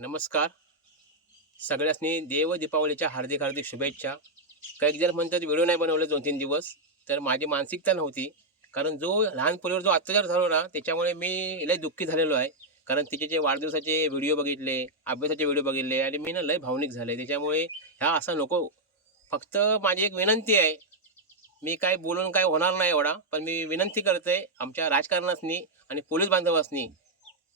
नमस्कार. सगळ्यांनी देव दीपावलीच्या हार्दिक हार्दिक शुभेच्छा. काही जण म्हणतात व्हिडिओ नाही बनवले 2-3 दिवस. तर माझी मानसिकता नव्हती. कारण जो लहान मुलीवर जो अत्याचार झाला ना, त्याच्यामुळे मी लय दुःखी झालेलो आहे. कारण तिचे जे वाढदिवसाचे व्हिडिओ बघितले, अभ्यासाचे व्हिडिओ बघितले आणि मी ना लय भावनिक झाले. त्याच्यामुळे ह्या असा नको. फक्त माझी एक विनंती आहे. मी काय बोलून काय होणार नाही एवढा. पण मी विनंती करतोय आमच्या राजकारण्यांनी आणि पोलीस बांधवांनी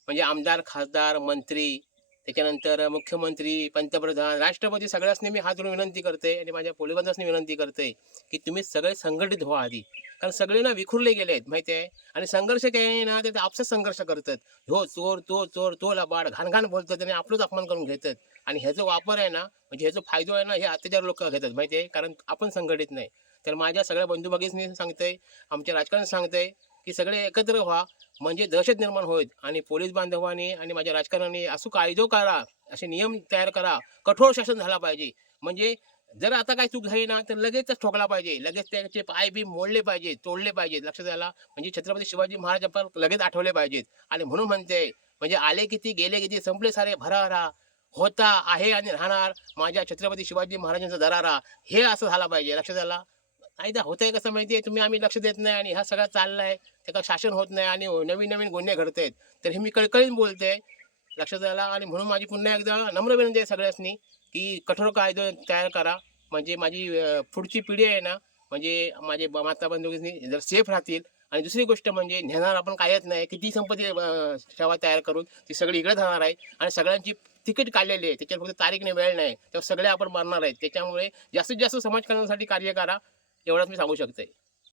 म्हणजे आमदार, खासदार, मंत्री, त्याच्यानंतर मुख्यमंत्री, पंतप्रधान, राष्ट्रपती सगळ्यांनी मी हात जोडून विनंती करते आणि माझ्या पोलीस बांधवांनी विनंती करते, की तुम्ही सगळे संघटित व्हा आधी. कारण सगळे ना विखुरले गेले आहेत माहिती आहे आणि संघर्ष केल्याने ना ते आपसात संघर्ष करतात. हो चोर, तो चोर, तो लबाड, घाण-घाण बोलतात आणि आपलाच अपमान करून घेतात आणि ह्याचा वापर आहे ना, म्हणजे ह्याचा फायदा आहे ना, हे अत्याचार लोकं घेतात माहिती आहे. कारण आपण संघटित नाही. तर माझ्या सगळ्या बंधू-भगिनींनी सांगतोय, आमच्या राजकारण्यांना सांगतोय, की सगळे एकत्र व्हा. म्हणजे दहशत निर्माण होईल आणि पोलीस बांधवांनी आणि माझ्या राजकारण्यांनी असं कायदो करा, असे नियम तयार करा, कठोर शासन झाला पाहिजे. म्हणजे जर आता काही चूक झाली ना, तर लगेचच ठोकला पाहिजे, लगेच त्याचे पाय बी मोडले पाहिजेत, तोडले पाहिजेत. लक्षात आलं? म्हणजे छत्रपती शिवाजी महाराज आपण लगेच आठवले पाहिजेत. आणि म्हणून म्हणते, म्हणजे आले किती, गेले किती, संपले सारे भरारा, होता, आहे आणि राहणार माझ्या छत्रपती शिवाजी महाराजांचा दरारा. हे असं झालं पाहिजे. लक्षात आलं? नाहीतर होतंय कसं माहिती तुम्ही आम्ही लक्ष देत नाही आणि हा सगळा चाललाय. त्याचं शासन होत नाही आणि नवीन-नवीन गुन्हे घडतायत. तर हे मी कळकळीने बोलते. लक्षात आलं आणि म्हणून माझी पुन्हा एकदा नम्र विनंती आहे सगळ्यांनी, की कठोर कायदे तयार करा. म्हणजे माझी पुढची पिढी आहे ना, म्हणजे माझे माता बंधूंनी जर सेफ राहतील आणि दुसरी गोष्ट म्हणजे नेणार आपण कायच नाही. किती संपत्ती ठेवा तयार करून ती सगळी इकडे जाणार आहे आणि सगळ्यांची तिकीट काढलेली आहे. त्याच्यावर फक्त तारीख नाही, वेळ नाही. तेव्हा सगळे आपण मरणार आहेत. त्याच्यामुळे जास्तीत जास्त समाजकारणासाठी कार्य करा. एवढंच मी सांगू शकते.